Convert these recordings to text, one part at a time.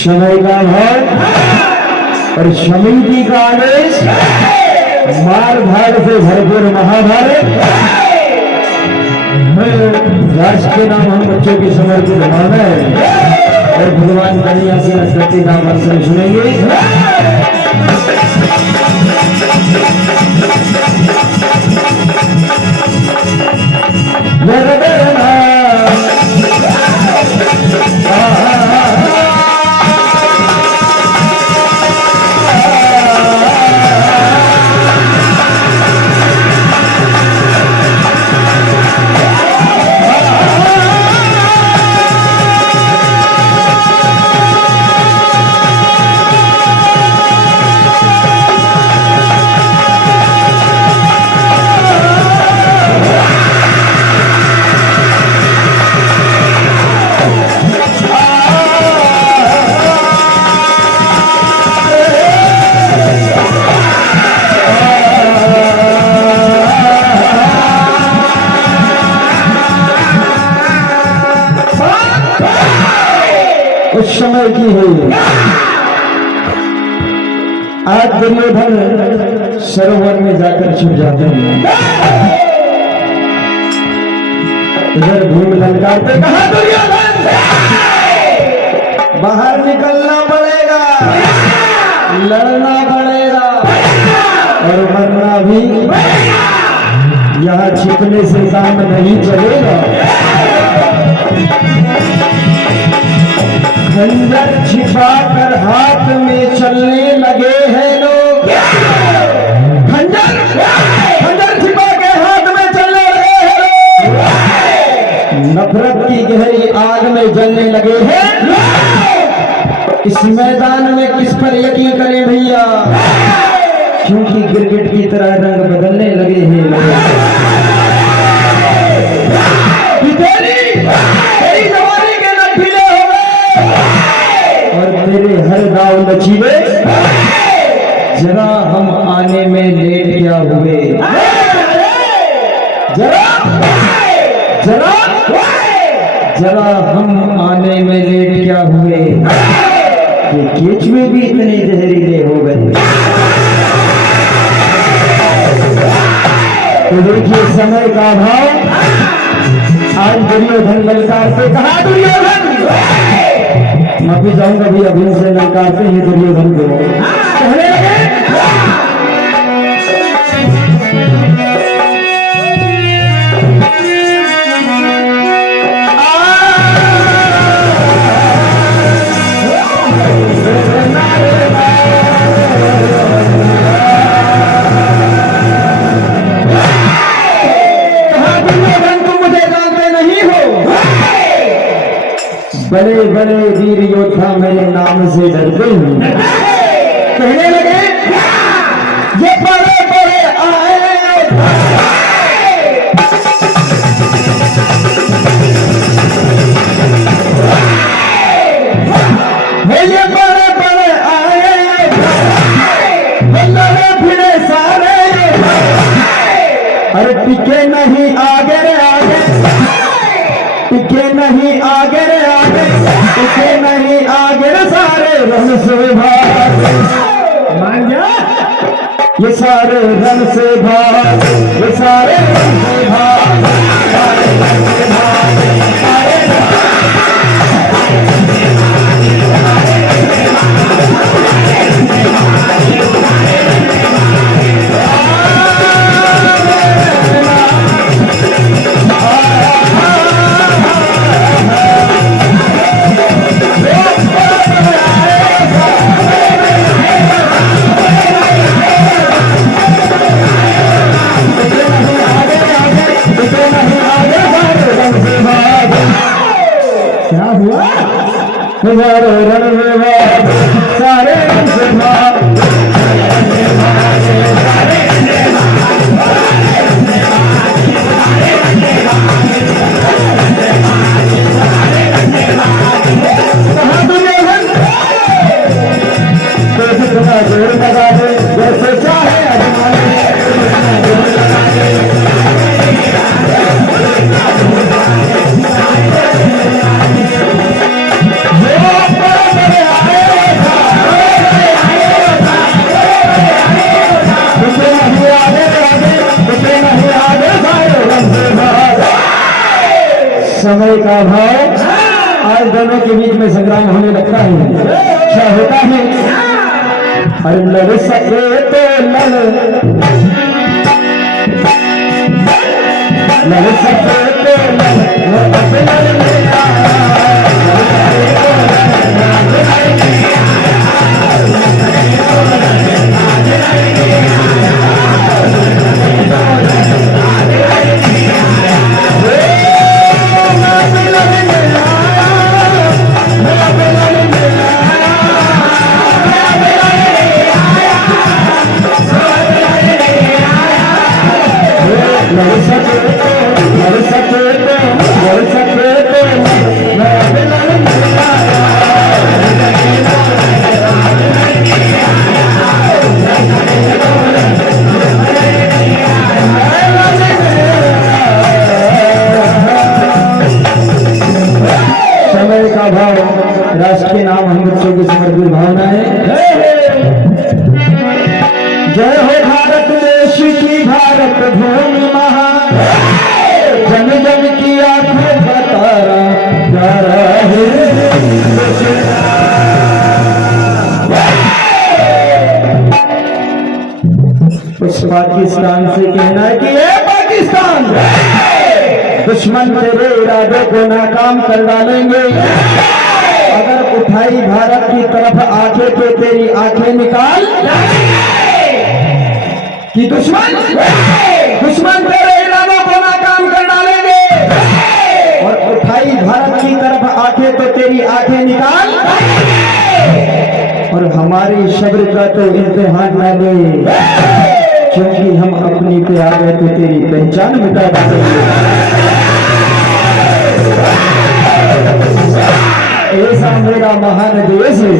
समय का भाव और समिति का आदेश, मार धाड़ से भरपूर महाभारत। राष्ट्र के नाम हम बच्चों की समर्पित भावना है और भगवान कन्हैया के प्रति नाम मंत्र सुनेंगे। उस समय की हुई आज दुर्योधन सरोवर में जाकर छिप जाते हैं। इधर भीम लंका पे कहा दुर्योधन बाहर निकलना पड़ेगा, लड़ना पड़ेगा और मरना भी। यहाँ छिपने से काम नहीं चलेगा। खंजर छिपा कर हाथ में चलने लगे हैं लोग। खंजर छिपा के हाथ में चलने लगे हैं लोग। नफरत की गहरी आग में जलने लगे हैं। इस मैदान में किस पर यकीन करें भैया, क्योंकि क्रिकेट की तरह रंग बदलने लगे हैं लोग। तेरे हर गाँव लचीले, जरा हम आने में लेट क्या हुए। जरा हम आने में लेट क्या हुए कि केचुए भी इतने जहरीले हो गए। तो देखिए समय का भाव। आज दुर्योधन ललकार पे कहा दुर्योधन, मैं भी जाऊंगा भी अभी से ललकारते हैं दुर्योधन को। कहने लगे दुर्योधन तुम मुझे जानते नहीं हो। बड़े बड़े वीर योद्धा मेरे नाम से डरते हैं। कहने लगे ये बड़े बड़े आए, ये बड़े बड़े आए, लड़े भिड़े सारे, अरे टिके नहीं आगे रे आगे, टिके नहीं आगे रे आगे, टिके नहीं आगे रे सारे रन से भाग। मान गया ये सारे रन से भाग, ये सारे रन से भाग, सारे रन से भाग, सारे रन से भाग। समय का भाव, आज दोनों के बीच में संग्राम होने लगता है। क्या होता है? अरे लड़ सके तो लड़ सके तो राष्ट्र के नाम हम बच्चों की समर्पित भावना है। जय हो भारत देश की, भारत भूमि महान, जन जन की आंखों का तारा प्यारा है। उस पाकिस्तान से कहना है कि ये पाकिस्तान दुश्मन तेरे इरादे को नाकाम कर डालेंगे। अगर उठाई भारत की तरफ आंखें तो तेरी आंखें निकाल कि दुश्मन तेरे इरादों को नाकाम कर डालेंगे। और उठाई भारत की तरफ आंखें तो तेरी आंखें निकाल। और हमारी शब्द का तो इम्तिहान न ले, क्योंकि हम अपनी पे आ गए तो तेरी पहचान मिटा देंगे। ऐसा मेरा महान देश है।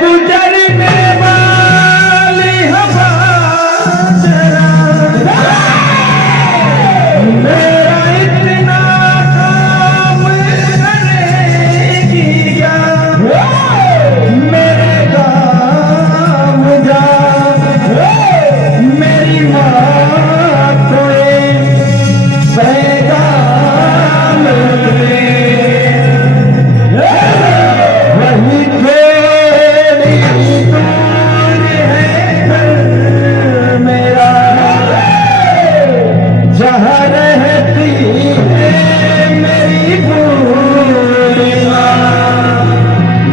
गुजरने वाली हवा मेरा इतना काम करेगी क्या? मेरे काम जा मेरी बात पैगाम वही थोड़ी दूर है घर मेरा, जहाँ रहती है मेरी पूर्णिमा।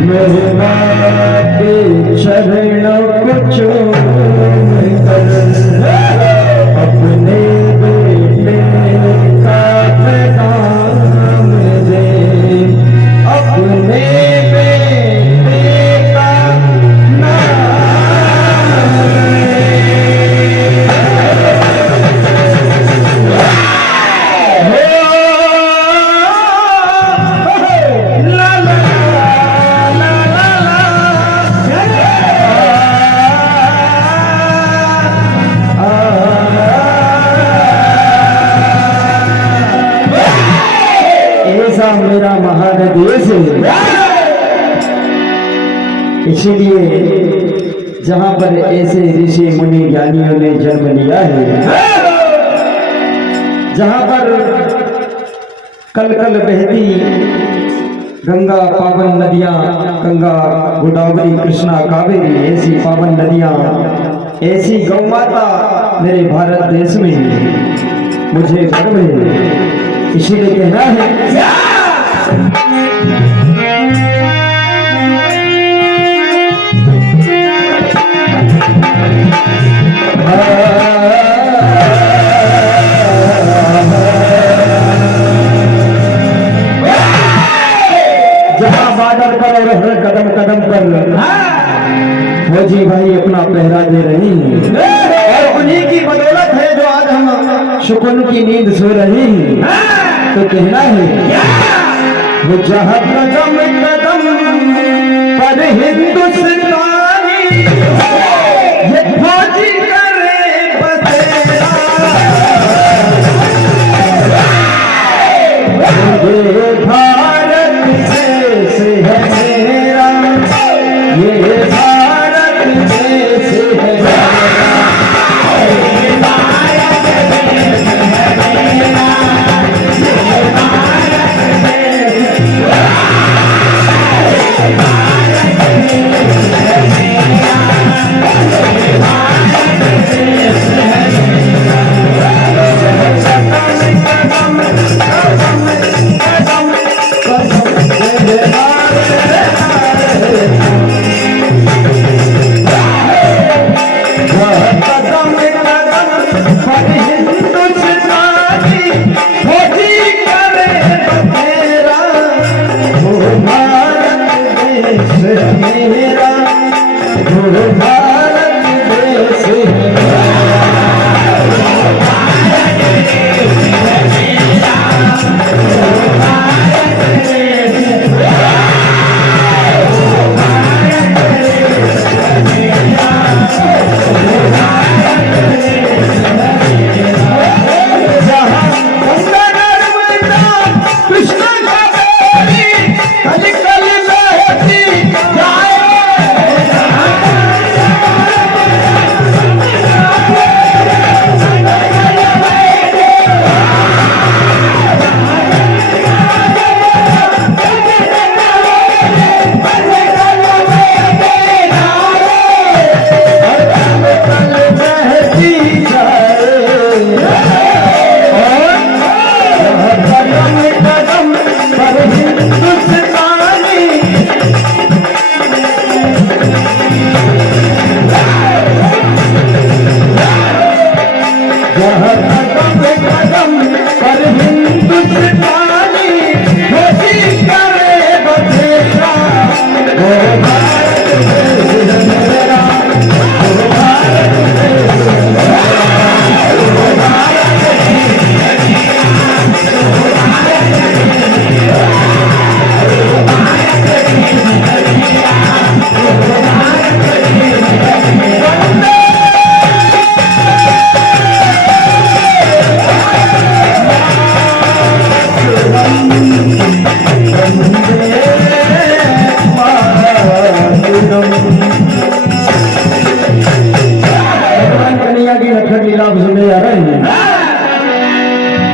मेरे बाप के चरणों को चूम कर अपने बेटे का पैगाम दे, अपने बेटे का नाम ला ला ला ला ऐसा मेरा महान देश है। इसीलिए जहां पर ऐसे ऋषि मुनि ज्ञानियों ने जन्म लिया है, जहां पर कल कल बहती गंगा पावन नदियां, गंगा गोदावरी कृष्णा कावेरी, ऐसी पावन नदियां, ऐसी गौ माता मेरे भारत देश में मुझे गर्व है। इसीलिए कहना है जहां बादल पर और हर कदम कदम पर फौजी भाई अपना पहरा दे रहे हैं, और उन्हीं की बदौलत है जो आज हम सुकून की नींद सो रहे हैं। तो कहना है वो जहां कदम कदम पर हिंदुस्तानी ये फौजी करे बसेरा, ये भारत देश है मेरा, ये भारत देश है मेरा। कदम कदम पर हिंदुस्तानी खोजी करे बतेरा, वो भारत देश मेरा, वो भारत देश मेरा।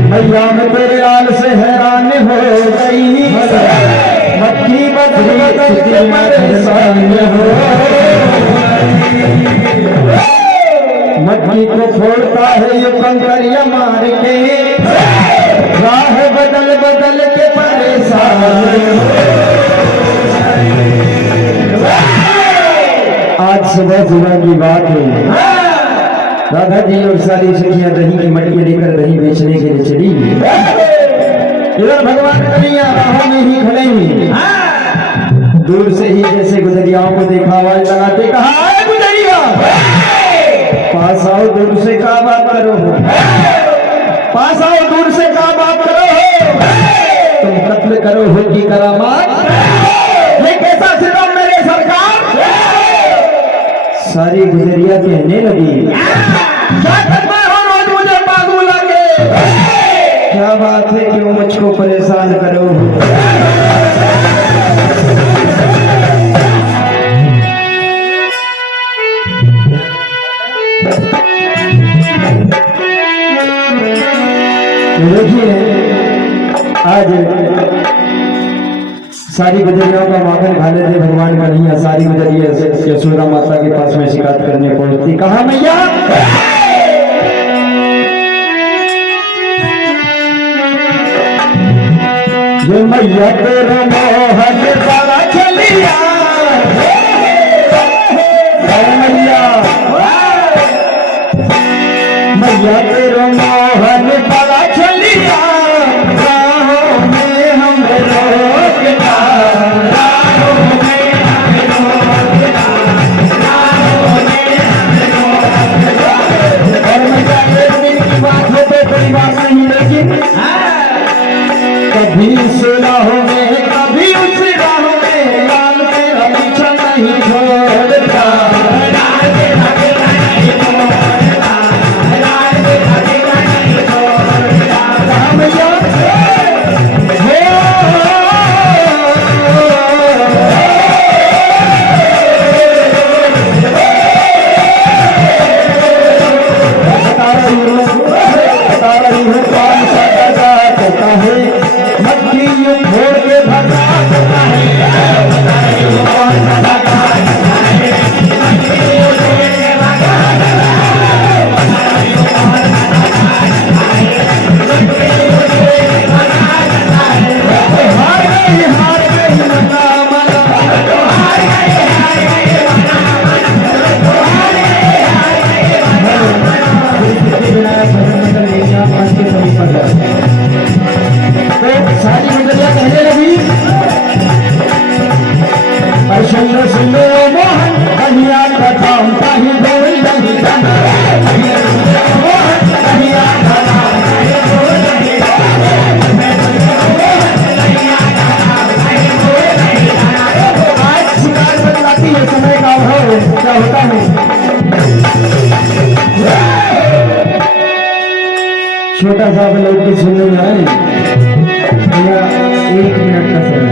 मैया में तेरे लाल से हैरान हो गई, मक्खी बदल बदल के परेशान हो। मक्खी को फोड़ता है ये कंकरिया मार के, राह बदल बदल के परेशान हो। आज सुबह सुबह की बात है, राधा जी और सारी सखियां दही की मटकी लेकर दही बेचने के लिए चली। इधर भगवान कन्हैया राहों में ही खड़े हुए, दूर से ही जैसे गुजरियाओं को देखा आवाज लगाते कहा, आए गुजरिया पास आओ, दूर से क्या बात करो हो, पास आओ, दूर से क्या बात करो हो, तुम कत्ल करो हो की करामात, ये कैसा सितम मेरे सरकार। सारी गुजरिया कहने लगी, क्या करते हो रोज मुझे बाजू लगे, क्या बात है क्यों मुझको परेशान करो। देखिए आज सारी गुजरियाओं का माखन खाने थे भगवान का नहीं, सारी गुजरिया यशोदा माता के पास में शिकायत करने पहुंचती, कहा मैया ये मैया तेरा मोहन बड़ा चलिया, मैया मैया तेरा मोहन बड़ा चलिया, राहों में हम रोकना, राहों में हम रोकना, राहों में हम रोकना। और मैया एक दिन की बात हो तो कोई बात नहीं, लेकिन कभी सुलह में कभी उसे सुन सुन ओ मोहन कहिया खत्म कहीं बोल नहीं जाना मोहन कहिया खत्म कहीं बोल नहीं जाना। आज शिकार बतलाती है समय का अभाव क्या होता है। छोटा सा लोग की सुनने में आए भैया 1 मिनट का समय।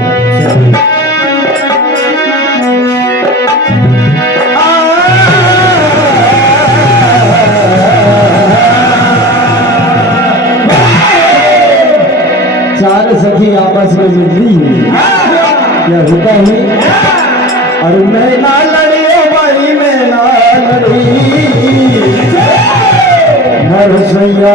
चार सखी आपस में मिली क्या होता है। और मैं ना लड़ी भाई मैं ना लड़ी हर सैया